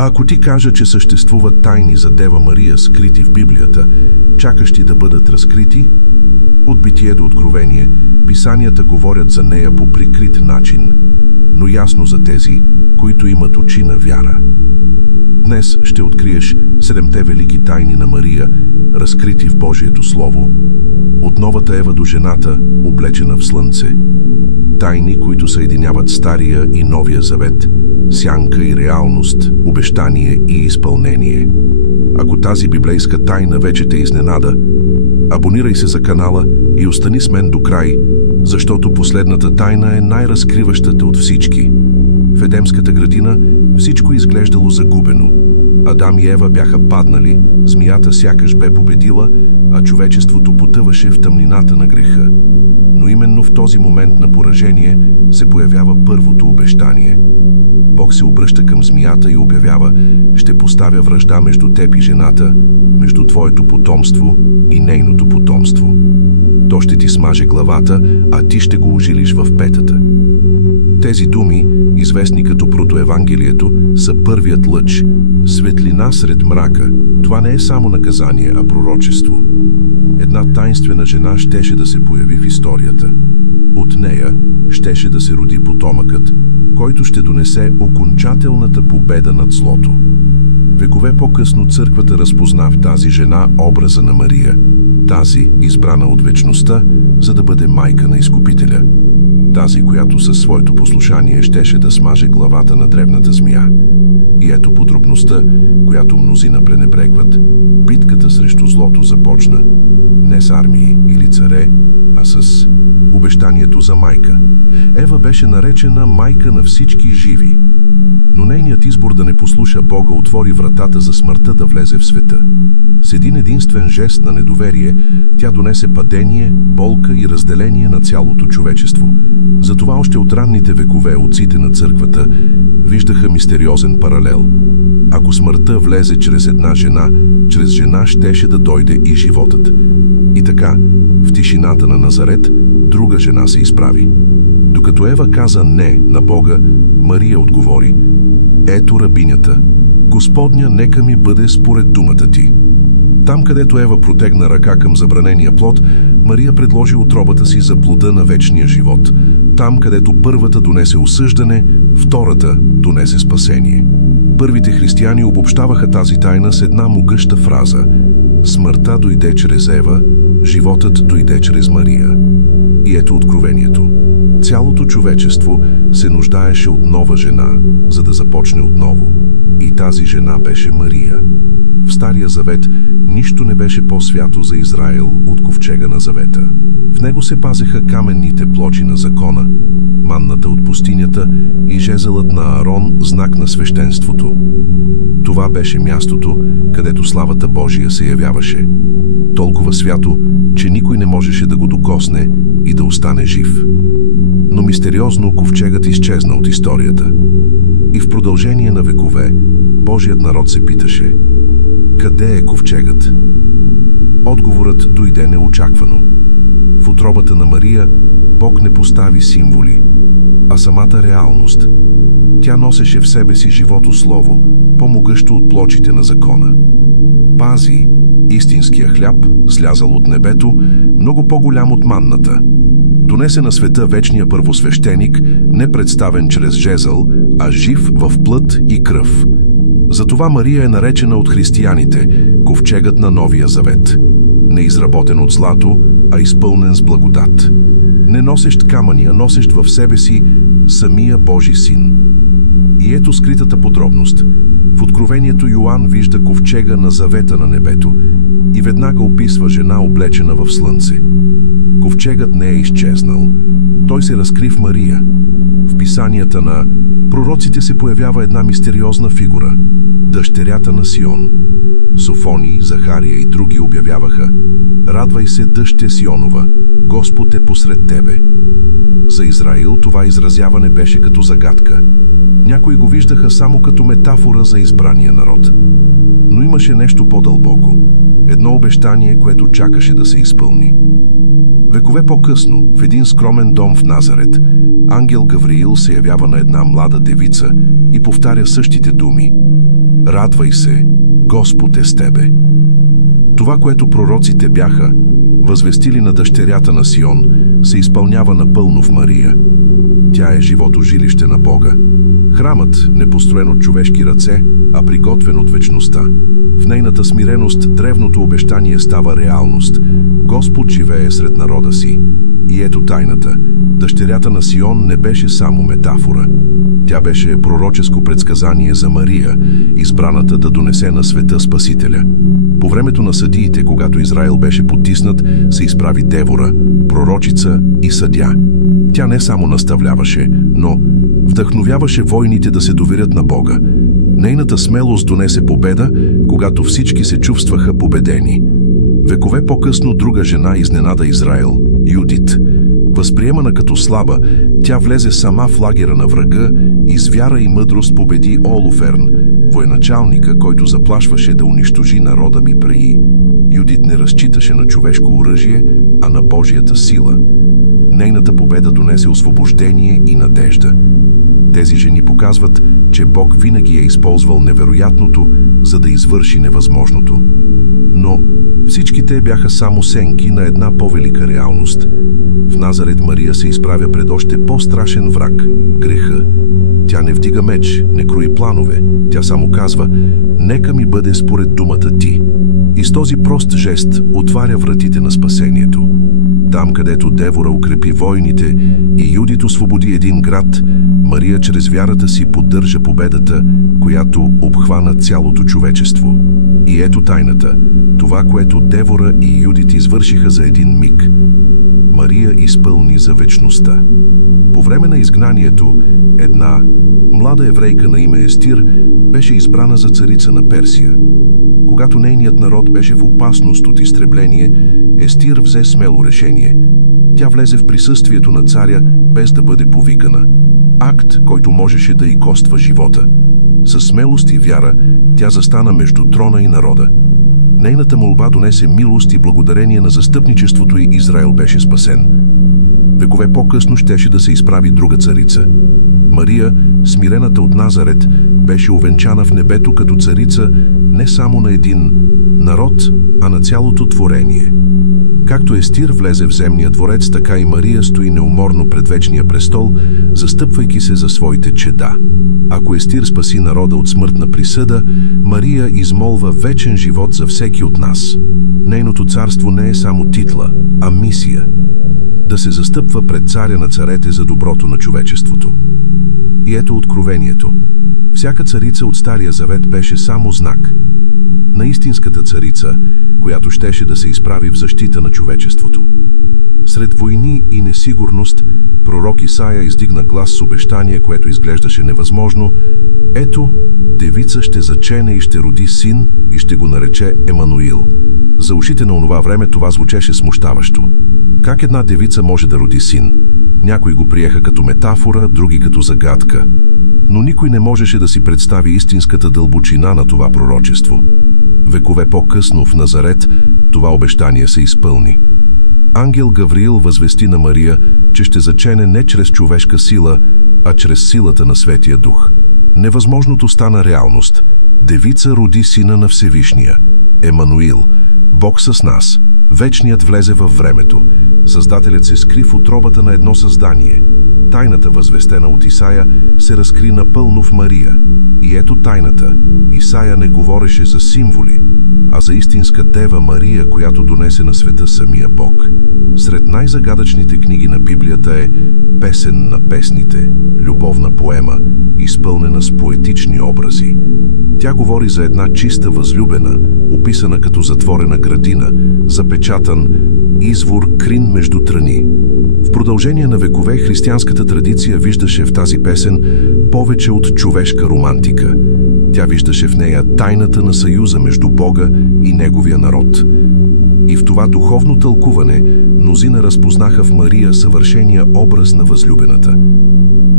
А ако ти кажа, че съществуват тайни за Дева Мария, скрити в Библията, чакащи да бъдат разкрити, от Битие до Откровение, писанията говорят за нея по прикрит начин, но ясно за тези, които имат очи на вяра. Днес ще откриеш 7-те велики тайни на Мария, разкрити в Божието Слово, от новата Ева до жената, облечена в слънце. Тайни, които съединяват Стария и Новия Завет, сянка и реалност, обещание и изпълнение. Ако тази библейска тайна вече те изненада, абонирай се за канала и остани с мен до край, защото последната тайна е най-разкриващата от всички. В Едемската градина всичко изглеждало загубено. Адам и Ева бяха паднали, змията сякаш бе победила, а човечеството потъваше в тъмнината на греха. Но именно в този момент на поражение се появява първото обещание. Бог се обръща към змията и обявява: ще поставя вражда между теб и жената, между твоето потомство и нейното потомство. То ще ти смаже главата, а ти ще го ужилиш в петата. Тези думи, известни като протоевангелието, са първият лъч, светлина сред мрака. Това не е само наказание, а пророчество. Една таинствена жена щеше да се появи в историята. От нея щеше да се роди потомъкът, който ще донесе окончателната победа над злото. Векове по-късно църквата разпозна в тази жена образа на Мария, тази избрана от вечността, за да бъде майка на Изкупителя. Тази, която със своето послушание щеше да смаже главата на древната змия. И ето подробността, която мнозина пренебрегват. Битката срещу злото започна не с армии или царе, а с обещанието за майка. Ева беше наречена майка на всички живи. Но нейният избор да не послуша Бога отвори вратата за смъртта да влезе в света. С един единствен жест на недоверие тя донесе падение, болка и разделение на цялото човечество. Затова още от ранните векове отците на църквата виждаха мистериозен паралел. Ако смъртта влезе чрез една жена, чрез жена щеше да дойде и животът. И така, в тишината на Назарет, друга жена се изправи. Докато Ева каза не на Бога, Мария отговори: ето рабинята, Господня нека ми бъде според думата ти. Там, където Ева протегна ръка към забранения плод, Мария предложи отробата си за плода на вечния живот. Там, където първата донесе осъждане, втората донесе спасение. Първите християни обобщаваха тази тайна с една могъща фраза: смъртта дойде чрез Ева, животът дойде чрез Мария. И ето откровението. Цялото човечество се нуждаеше от нова жена, за да започне отново. И тази жена беше Мария. В Стария Завет нищо не беше по-свято за Израил от ковчега на Завета. В него се пазеха каменните плочи на закона, манната от пустинята и жезълът на Аарон, знак на свещенството. Това беше мястото, където славата Божия се явяваше. Толкова свято, че никой не можеше да го докосне и да остане жив. Но мистериозно ковчегът изчезна от историята. И в продължение на векове Божият народ се питаше: къде е ковчегът? Отговорът дойде неочаквано. В утробата на Мария Бог не постави символи, а самата реалност. Тя носеше в себе си живото слово, по-могъщо от плочите на закона. Пази истинския хляб, слязал от небето, много по-голям от манната. Донесе на света вечния първосвещеник, не представен чрез жезъл, а жив в плът и кръв. Затова Мария е наречена от християните ковчегът на Новия Завет. Не изработен от злато, а изпълнен с благодат. Не носещ камъни, а носещ в себе си самия Божи син. И ето скритата подробност. В Откровението Йоан вижда ковчега на завета на небето и веднага описва жена, облечена в слънце. Ковчегът не е изчезнал. Той се разкри в Мария. В писанията на пророците се появява една мистериозна фигура – дъщерята на Сион. Софоний, Захария и други обявяваха: радвай се, дъще Сионова, Господ е посред тебе. За Израил това изразяване беше като загадка. Някои го виждаха само като метафора за избрания народ. Но имаше нещо по-дълбоко. Едно обещание, което чакаше да се изпълни. Векове по-късно, в един скромен дом в Назарет, ангел Гавриил се явява на една млада девица и повтаря същите думи: радвай се, Господ е с тебе. Това, което пророците бяха възвестили на дъщерята на Сион, се изпълнява напълно в Мария. Тя е живото жилище на Бога. Храмът, не построен от човешки ръце, а приготвен от вечността. В нейната смиреност древното обещание става реалност. Господ живее сред народа си. И ето тайната. Дъщерята на Сион не беше само метафора. Тя беше пророческо предсказание за Мария, избраната да донесе на света Спасителя. По времето на съдиите, когато Израил беше потиснат, се изправи Девора, пророчица и съдия. Тя не само наставляваше, но вдъхновяваше войните да се доверят на Бога. Нейната смелост донесе победа, когато всички се чувстваха победени. Векове по-късно друга жена изненада Израил – Юдит. Възприемана като слаба, тя влезе сама в лагера на врага и с вяра и мъдрост победи Олуферн, военачалника, който заплашваше да унищожи народа Мипраи. Юдит не разчиташе на човешко оръжие, а на Божията сила. Нейната победа донесе освобождение и надежда. Тези жени показват, че Бог винаги е използвал невероятното, за да извърши невъзможното. Но всички те бяха само сенки на една по-велика реалност. В Назарет Мария се изправя пред още по-страшен враг – греха. Тя не вдига меч, не крои планове. Тя само казва: «Нека ми бъде според думата ти». И с този прост жест отваря вратите на спасението. Там, където Девора укрепи войните и Юдит освободи един град, Мария чрез вярата си поддържа победата, която обхвана цялото човечество. И ето тайната – това, което Девора и Юдит извършиха за един миг. Мария изпълни за вечността. По време на изгнанието, една млада еврейка на име Естир беше избрана за царица на Персия. Когато нейният народ беше в опасност от изтребление, Естир взе смело решение. Тя влезе в присъствието на царя, без да бъде повикана. Акт, който можеше да й коства живота. Със смелост и вяра тя застана между трона и народа. Нейната молба донесе милост и благодарение на застъпничеството й Израил беше спасен. Векове по-късно щеше да се изправи друга царица. Мария, смирената от Назарет, беше увенчана в небето като царица не само на един народ, а на цялото творение. Както Естир влезе в земния дворец, така и Мария стои неуморно пред вечния престол, застъпвайки се за своите чеда. Ако Естир спаси народа от смъртна присъда, Мария измолва вечен живот за всеки от нас. Нейното царство не е само титла, а мисия – да се застъпва пред царя на царете за доброто на човечеството. И ето откровението. Всяка царица от Стария Завет беше само знак на истинската царица, която щеше да се изправи в защита на човечеството. Сред войни и несигурност, пророк Исаия издигна глас с обещание, което изглеждаше невъзможно. Ето, девица ще зачене и ще роди син и ще го нарече Емануил. За ушите на онова време това звучеше смущаващо. Как една девица може да роди син? Някои го приеха като метафора, други като загадка. Но никой не можеше да си представи истинската дълбочина на това пророчество. Векове по-късно в Назарет това обещание се изпълни. Ангел Гавриил възвести на Мария, че ще зачене не чрез човешка сила, а чрез силата на Светия Дух. Невъзможното стана реалност. Девица роди сина на Всевишния, Емануил, Бог с нас. Вечният влезе във времето. Създателят се скри в утробата на едно създание. Тайната, възвестена от Исаия, се разкри напълно в Мария. И ето тайната. Исаия не говореше за символи, а за истинска дева Мария, която донесе на света самия Бог. Сред най-загадъчните книги на Библията е Песен на песните, любовна поема, изпълнена с поетични образи. Тя говори за една чиста възлюбена, описана като затворена градина, запечатан извор крин между тръни. В продължение на векове християнската традиция виждаше в тази песен повече от човешка романтика. Тя виждаше в нея тайната на съюза между Бога и Неговия народ. И в това духовно тълкуване мнозина разпознаха в Мария съвършения образ на възлюбената.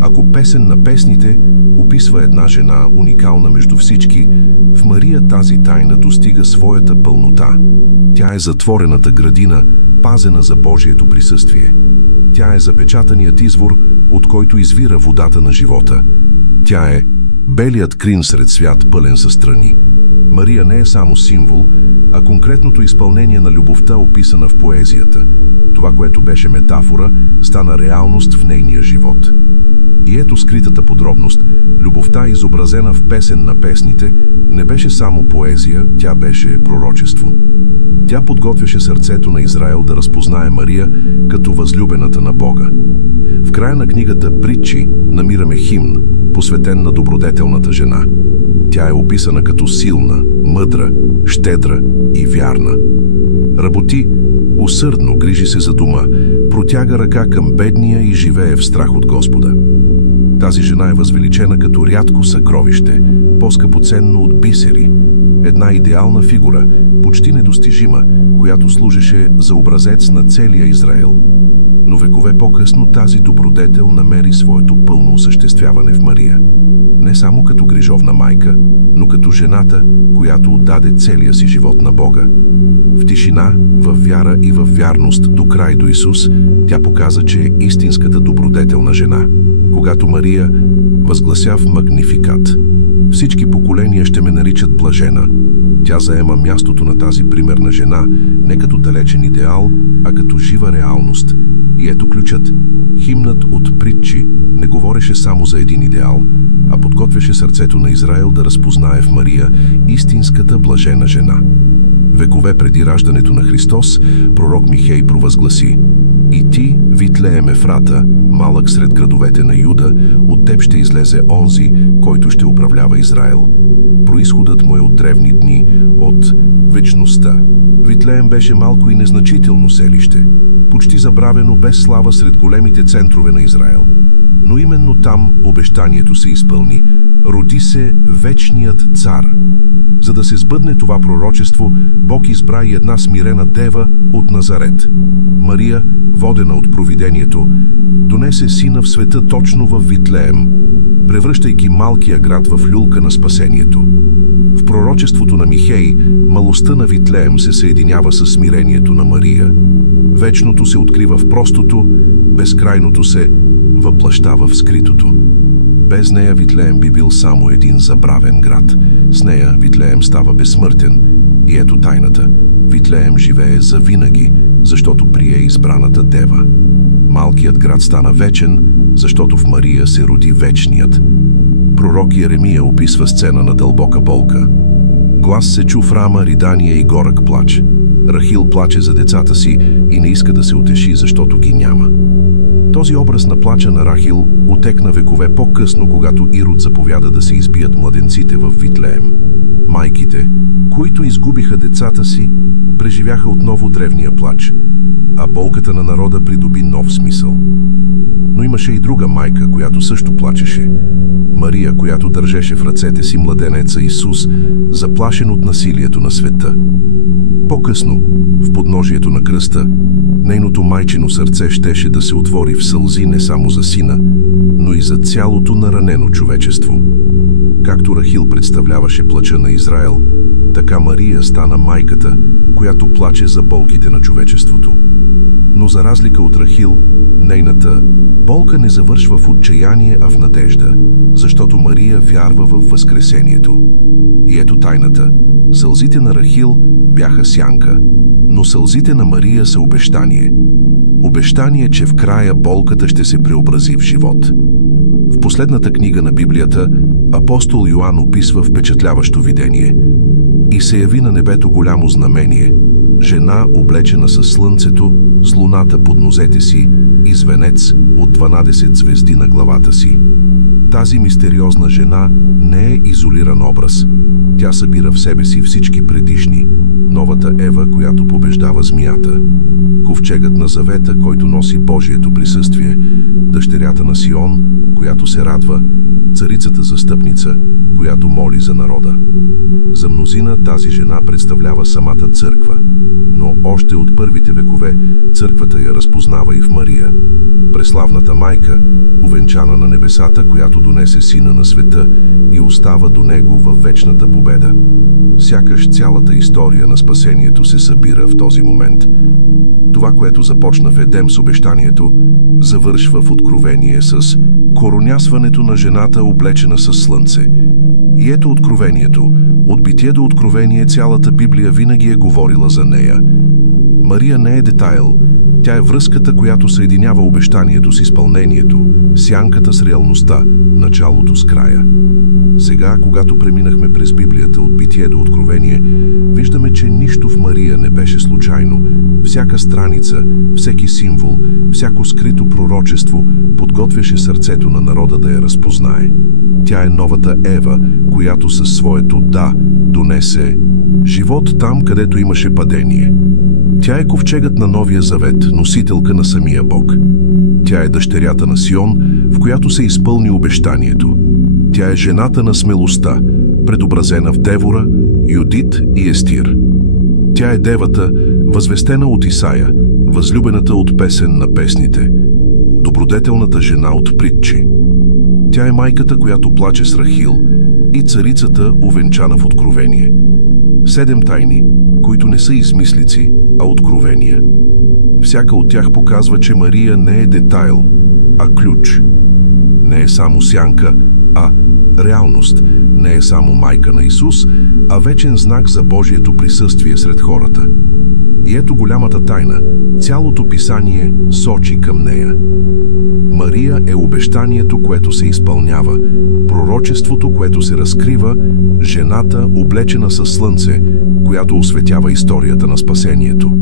Ако Песен на песните описва една жена, уникална между всички, в Мария тази тайна достига своята пълнота. Тя е затворената градина, пазена за Божието присъствие. Тя е запечатаният извор, от който извира водата на живота. Тя е белият крин сред свят, пълен със страни. Мария не е само символ, а конкретното изпълнение на любовта, описана в поезията. Това, което беше метафора, стана реалност в нейния живот. И ето скритата подробност. Любовта, изобразена в песен на песните, не беше само поезия, тя беше пророчество. Тя подготвяше сърцето на Израел да разпознае Мария като възлюбената на Бога. В края на книгата Притчи намираме химн, посветен на добродетелната жена. Тя е описана като силна, мъдра, щедра и вярна. Работи усърдно, грижи се за дома, протяга ръка към бедния и живее в страх от Господа. Тази жена е възвеличена като рядко съкровище, по-скъпоценно от бисери. Една идеална фигура, почти недостижима, която служеше за образец на целия Израел. Но векове по-късно тази добродетел намери своето пълно осъществяване в Мария. Не само като грижовна майка, но като жената, която отдаде целия си живот на Бога. В тишина, в вяра и в вярност до край до Исус, тя показа, че е истинската добродетелна жена. Когато Мария възглася в Магнификат: всички поколения ще ме наричат блажена, тя заема мястото на тази примерна жена не като далечен идеал, а като жива реалност. И ето ключът. Химнът от Притчи не говореше само за един идеал, а подготвяше сърцето на Израел да разпознае в Мария истинската блажена жена. Векове преди раждането на Христос, пророк Михей провъзгласи: и ти, Витлеем Ефрата, малък сред градовете на Юда, от теб ще излезе онзи, който ще управлява Израел. Произходът му е от древни дни, от вечността. Витлеем беше малко и незначително селище, почти забравено, без слава сред големите центрове на Израел. Но именно там обещанието се изпълни. Роди се вечният цар. За да се сбъдне това пророчество, Бог избра и една смирена дева от Назарет. Мария, водена от провидението, донесе сина в света точно в Витлеем, превръщайки малкия град в люлка на спасението. В пророчеството на Михей, малостта на Витлеем се съединява с смирението на Мария. Вечното се открива в простото, безкрайното се въплъщава в скритото. Без нея Витлеем би бил само един забравен град. С нея Витлеем става безсмъртен. И ето тайната. Витлеем живее завинаги, защото прие избраната дева. Малкият град стана вечен, защото в Мария се роди вечният. Пророк Йеремия описва сцена на дълбока болка. Глас се чу в Рама, ридание и горък плач. Рахил плаче за децата си и не иска да се утеши, защото ги няма. Този образ на плача на Рахил отекна векове по-късно, когато Ирод заповяда да се избият младенците в Витлеем. Майките, които изгубиха децата си, преживяха отново древния плач, а болката на народа придоби нов смисъл. Но имаше и друга майка, която също плачеше. Мария, която държеше в ръцете си младенеца Исус, заплашен от насилието на света. По-късно, в подножието на кръста, нейното майчино сърце щеше да се отвори в сълзи не само за сина, но и за цялото наранено човечество. Както Рахил представляваше плача на Израел, така Мария стана майката, която плаче за болките на човечеството. Но за разлика от Рахил, нейната болка не завършва в отчаяние, а в надежда, защото Мария вярва в възкресението. И ето тайната. Сълзите на Рахил бяха сянка, но сълзите на Мария са обещание. Обещание, че в края болката ще се преобрази в живот. В последната книга на Библията апостол Йоан описва впечатляващо видение. И се яви на небето голямо знамение. Жена, облечена със слънцето, с луната под нозете си и с венец от 12 звезди на главата си. Тази мистериозна жена не е изолиран образ. Тя събира в себе си всички предишни. Новата Ева, която побеждава змията. Ковчегът на завета, който носи Божието присъствие. Дъщерята на Сион, която се радва. Царицата застъпница, която моли за народа. За мнозина тази жена представлява самата църква. Но още от първите векове църквата я разпознава и в Мария. Преславната майка, увенчана на небесата, която донесе сина на света и остава до него във вечната победа. Сякаш цялата история на спасението се събира в този момент. Това, което започна в Едем с обещанието, завършва в Откровение с коронясването на жената, облечена със слънце. И ето откровението. От Битие до Откровение цялата Библия винаги е говорила за нея. Мария не е детайл. Тя е връзката, която съединява обещанието с изпълнението, сянката с реалността, началото с края. Сега, когато преминахме през Библията от Битие до Откровение, виждаме, че нищо в Мария не беше случайно. Всяка страница, всеки символ, всяко скрито пророчество подготвяше сърцето на народа да я разпознае. Тя е новата Ева, която със своето «да» донесе живот там, където имаше падение. Тя е ковчегът на Новия Завет, носителка на самия Бог. Тя е дъщерята на Сион, в която се изпълни обещанието. Тя е жената на смелостта, предобразена в Девора, Юдит и Естир. Тя е девата, възвестена от Исая, възлюбената от Песен на песните, добродетелната жена от Притчи. Тя е майката, която плаче с Рахил, и царицата, увенчана в Откровение. 7 тайни, които не са измислици, а откровения. Всяка от тях показва, че Мария не е детайл, а ключ. Не е само сянка, а реалност. Не е само майка на Исус, а вечен знак за Божието присъствие сред хората. И ето голямата тайна. Цялото писание сочи към нея. Мария е обещанието, което се изпълнява, пророчеството, което се разкрива, жената, облечена със слънце, която осветява историята на спасението.